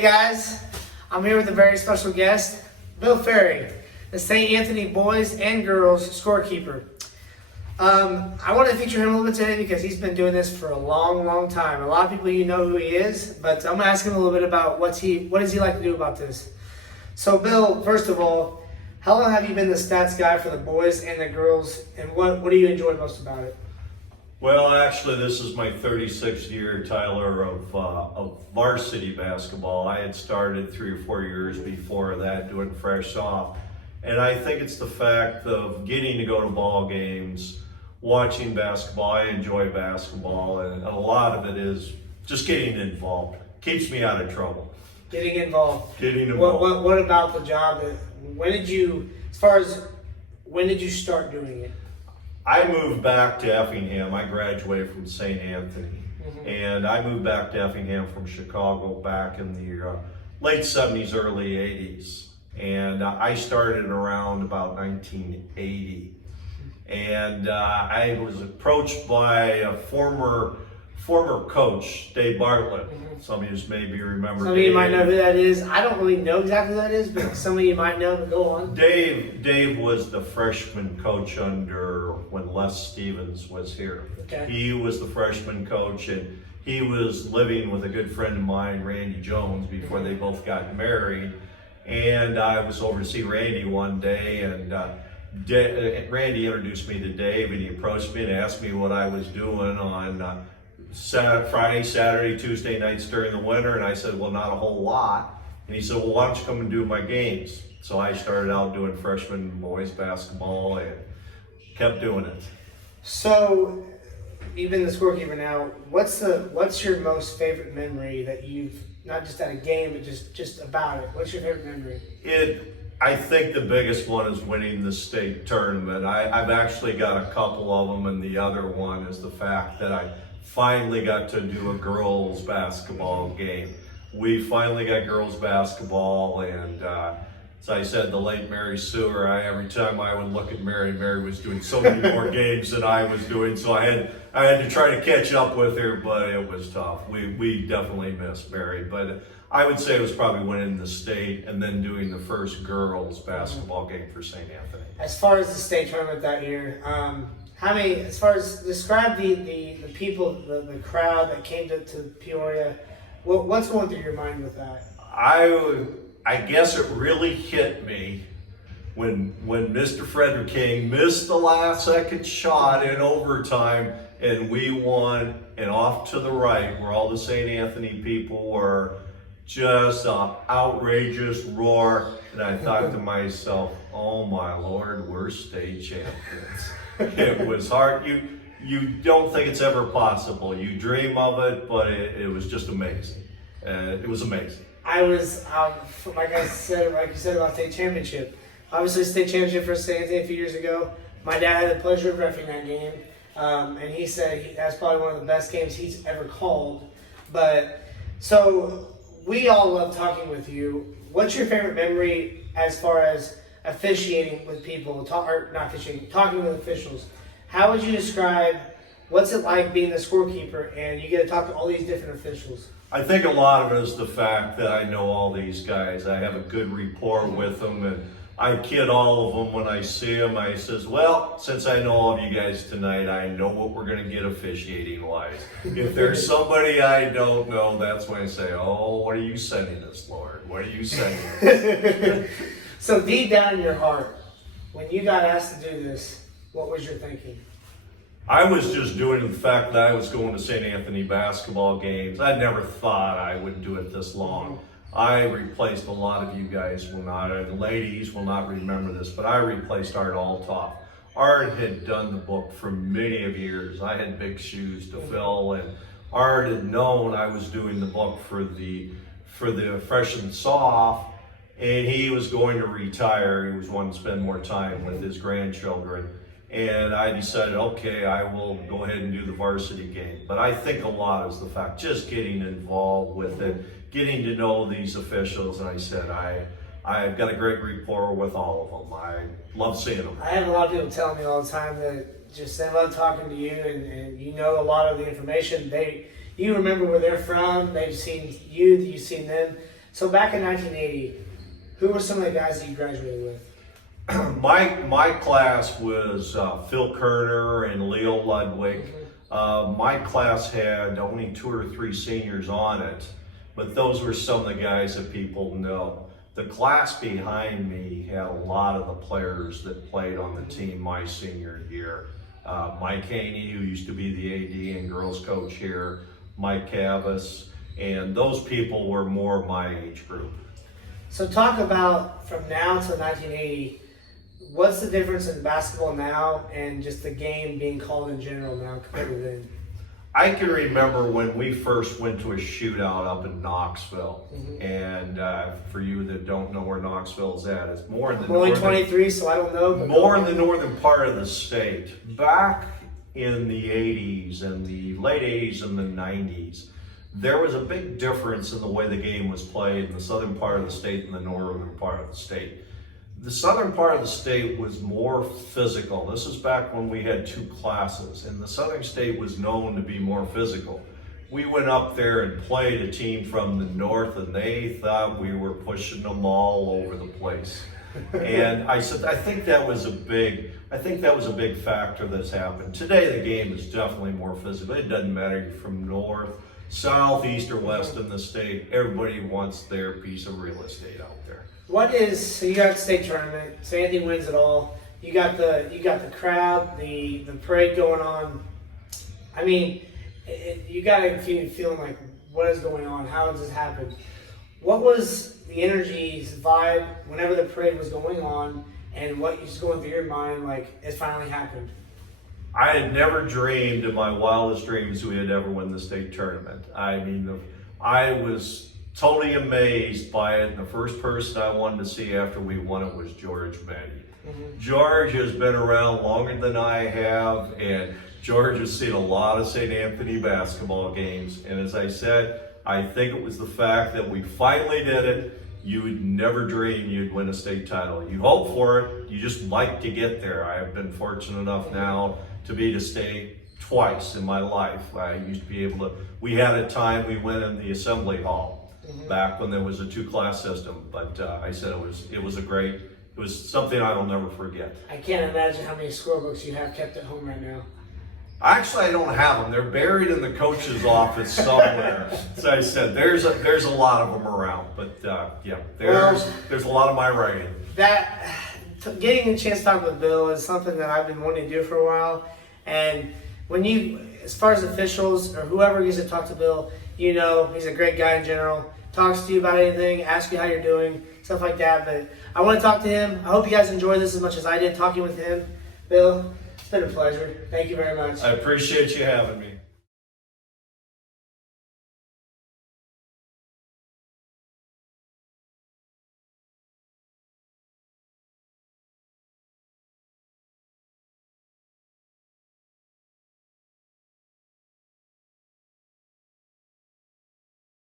Hey guys, I'm here with a very special guest, Bill Farrey, the St. Anthony boys and girls scorekeeper. I want to feature him a little bit today because he's been doing this for a long time. A lot of people know who he is, but I'm going to ask him a little bit about what does he like to do about this. So Bill, first of all, how long have you been the stats guy for the boys and the girls, and what do you enjoy most about it? Well, actually, this is my 36th year, Tyler, of varsity basketball. I had started 3 or 4 years before that doing fresh off. And I think it's the fact of getting to go to ball games, watching basketball. I enjoy basketball, and a lot of it is just getting involved. Keeps me out of trouble. Getting involved. Getting involved. What about the job? When did you start doing it? I moved back to Effingham. I graduated from St. Anthony. And I moved back to Effingham from Chicago back in the late 70s, early 80s. And I started around about 1980. And I was approached by a former coach, Dave Bartlett. Some of you maybe remember Some of you might know who that is. I don't really know exactly who that is, but some of you might know, but go on. Dave was the freshman coach under when Les Stevens was here. Okay. He was the freshman coach, and he was living with a good friend of mine, Randy Jones, before they both got married. And I was over to see Randy one day, and Randy introduced me to Dave, and he approached me and asked me what I was doing on Friday, Saturday, Tuesday nights during the winter. And I said, well, not a whole lot. And he said, well, why don't you come and do my games? So I started out doing freshman boys basketball and kept doing it. So you've been the scorekeeper now. What's your most favorite memory that you've, not just at a game, but just about it? What's your favorite memory? I think the biggest one is winning the state tournament. I've actually got a couple of them, and the other one is the fact that I finally got to do a girls basketball game. We finally got girls basketball, and as I said, the late Mary Sewer, every time I would look at Mary was doing so many more games than I was doing, so I had to try to catch up with her, but it was tough. We definitely missed Mary, but I would say it was probably winning the state and then doing the first girls basketball game for St. Anthony. As far as the state tournament that year, describe the people, the crowd that came to Peoria, what's going through your mind with that? I guess it really hit me when Mr. Frederick King missed the last second shot in overtime and we won, and off to the right where all the St. Anthony people were, just an outrageous roar, and I thought to myself, oh my Lord, we're state champions. It was hard. You don't think it's ever possible. You dream of it, but it was just amazing. It was amazing. I was, like you said about state championship. Obviously, state championship for St. Anthony a few years ago. My dad had the pleasure of reffing that game, and he said that's probably one of the best games he's ever called. But so we all love talking with you. What's your favorite memory as far as officiating with people, talking with officials? How would you describe what's it like being the scorekeeper and you get to talk to all these different officials? I think a lot of it is the fact that I know all these guys. I have a good rapport with them, and I kid all of them when I see them. I says, well, since I know all of you guys tonight, I know what we're going to get officiating-wise. If there's somebody I don't know, that's when I say, oh, what are you sending us, Lord? What are you sending us? So deep down in your heart, when you got asked to do this, what was your thinking? I was just doing the fact that I was going to St. Anthony basketball games. I never thought I would do it this long. I replaced a lot of you guys, the ladies will not remember this, but I replaced Art Altoff. Art had done the book for many of years. I had big shoes to fill, and Art had known I was doing the book for the fresh and soft, and he was going to retire. He was wanting to spend more time with his grandchildren. And I decided, okay, I will go ahead and do the varsity game. But I think a lot is the fact, just getting involved with it, getting to know these officials. And I said, I've got a great rapport with all of them. I love seeing them. I have a lot of people telling me all the time that just they love talking to you, and you know a lot of the information. You remember where they're from, they've seen you, you've seen them. So back in 1980, who were some of the guys that you graduated with? My class was Phil Kerner and Leo Ludwig. My class had only 2 or 3 seniors on it, but those were some of the guys that people know. The class behind me had a lot of the players that played on the team my senior year. Mike Haney, who used to be the AD and girls coach here, Mike Cavus, and those people were more my age group. So talk about from now to 1980, what's the difference in basketball now and just the game being called in general now compared to then? I can remember when we first went to a shootout up in Knoxville, and for you that don't know where Knoxville is at, it's more in the I'm only 23, so I don't know. More in the northern part of the state. Back in the 80s and the late 80s and the 90s, there was a big difference in the way the game was played in the southern part of the state and the northern part of the state. The southern part of the state was more physical. This is back when we had 2 classes, and the southern state was known to be more physical. We went up there and played a team from the north, and they thought we were pushing them all over the place. And I said, I think that was a big factor that's happened. Today the game is definitely more physical. It doesn't matter if you're from north, south, east, or west in the state. Everybody wants their piece of real estate out there. So you got the state tournament, St. Anthony wins it all. You got the crowd, the parade going on. I mean, you got to feeling like, what is going on? How does this happen? What was the energy, vibe, whenever the parade was going on, and what was going through your mind, like, it finally happened? I had never dreamed in my wildest dreams we would ever win the state tournament. I mean, I was totally amazed by it. And the first person I wanted to see after we won it was George Meddy. George has been around longer than I have, and George has seen a lot of St. Anthony basketball games. And as I said, I think it was the fact that we finally did it. You would never dream you'd win a state title. You hope for it, you just like to get there. I have been fortunate enough now to be to state twice in my life. I used to be able to, we had a time we went in the assembly hall back when there was a 2-class system, but I said it was something I'll never forget. I can't imagine how many scorebooks you have kept at home right now. Actually, I don't have them. They're buried in the coach's office somewhere. So I said, there's a lot of them around, but yeah, there's a lot of my writing. Getting a chance to talk with Bill is something that I've been wanting to do for a while, and when as far as officials or whoever gets to talk to Bill, you know, he's a great guy in general. Talks to you about anything, asks you how you're doing, stuff like that. But I want to talk to him. I hope you guys enjoyed this as much as I did talking with him. Bill, it's been a pleasure. Thank you very much. I appreciate you having me.